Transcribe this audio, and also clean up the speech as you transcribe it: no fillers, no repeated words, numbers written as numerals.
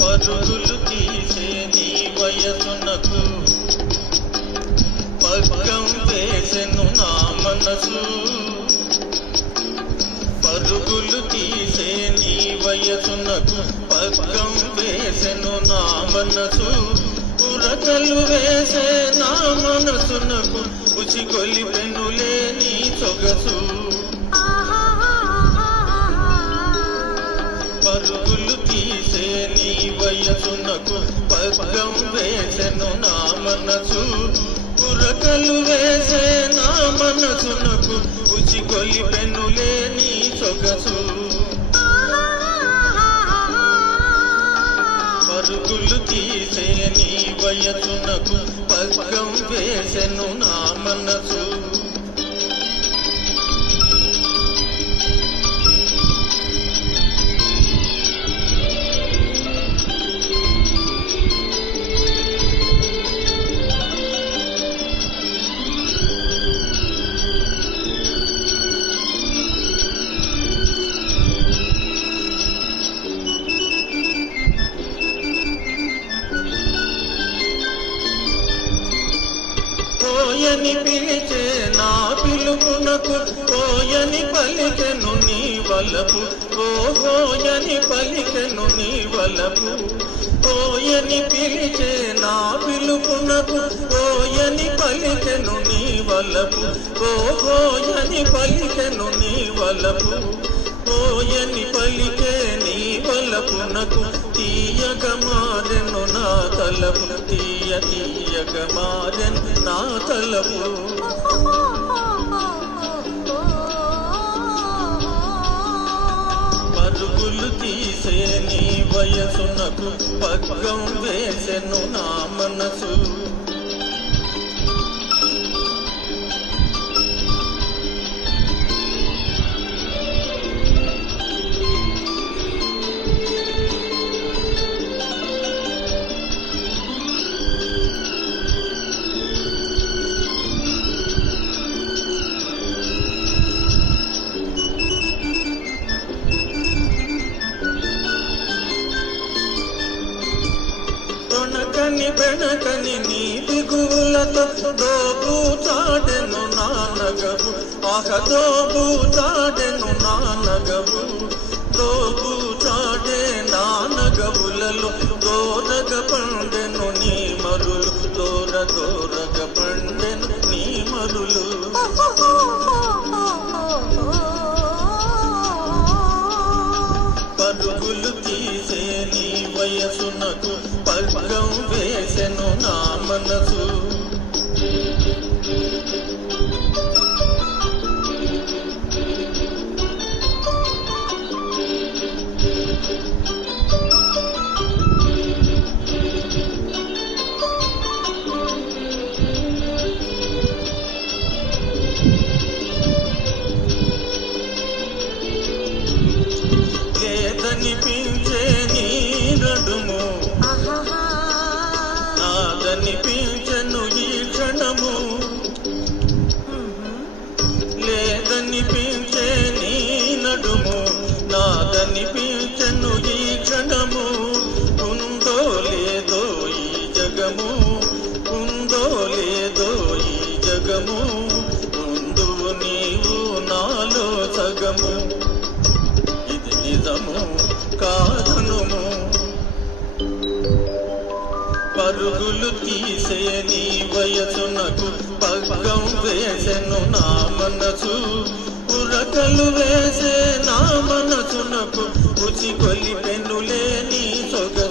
పరుగులు తీసే నీ వయసునకు పగ్గం వేసెను నా మనసు. పరుగులు తీసే నీ వయసునకు పగ్గం వేసెను నా మనసు. ఉరకలు వేసే నా మనసునకు ఉచిగొలిపెనులే నీ సొగసు. పరుగులు తీసే నీ వయసునకు పగ్గం వేసెను నా మనసు. ఉరకలు వేసే నా మనసునకు ఉచిగొలిపెనులే నీ సొగసు. పరుగులు తీసే నీ వయసునకు పగ్గం వేసెను నా మనసు. పోయని పిలిచే నా పిలుపునకు పోయని పలికెను నీ వలపు. పోయని పలికెను నీ వలపు. పోయని పిలిచే నా పిలుపునకు పోయని పలికెను నీ వలపు. పోయని పలికెను నీ వలపు. పోయని పలికే నీ వలపునకు తీయగా మారెను నా తలపు. తీయగా మారెను నా తలపు. పరుగులు తీసే నీ వయసునకు పగ్గం వేసెను నా మనసు. తొణకని బెణకని నీ దిగులతో దోబూచాడెను నా నగవు. దోబూచాడెను నా నగవు. దోబూచాడే నా నగవులలో దోరగ పండెను నీ మరులు. దోరగ పండెను నీ మరులు. పరుగులు తీసే నీ వయసునకు పగ్గం వేసెను నా మనసు. లేదనిపించే నీ నడుము నాదనిపించెను ఈ క్షణము. లేదనిపించే నీ నడుము నాదనిపించెను ఈ క్షణము. ఉందో లేదో ఈ జగము. ఉందో లేదో ఈ జగము. ఉందు నీవు నాలో సగము. ఇది నిజము కాదనుము. పరుగులు తీసే నీ వయసునకు పగ్గం వేసెను నా మనసు. ఉరకలు వేసే నా మనసునకు ఉచిగొలిపెనులే నీ సొగసు.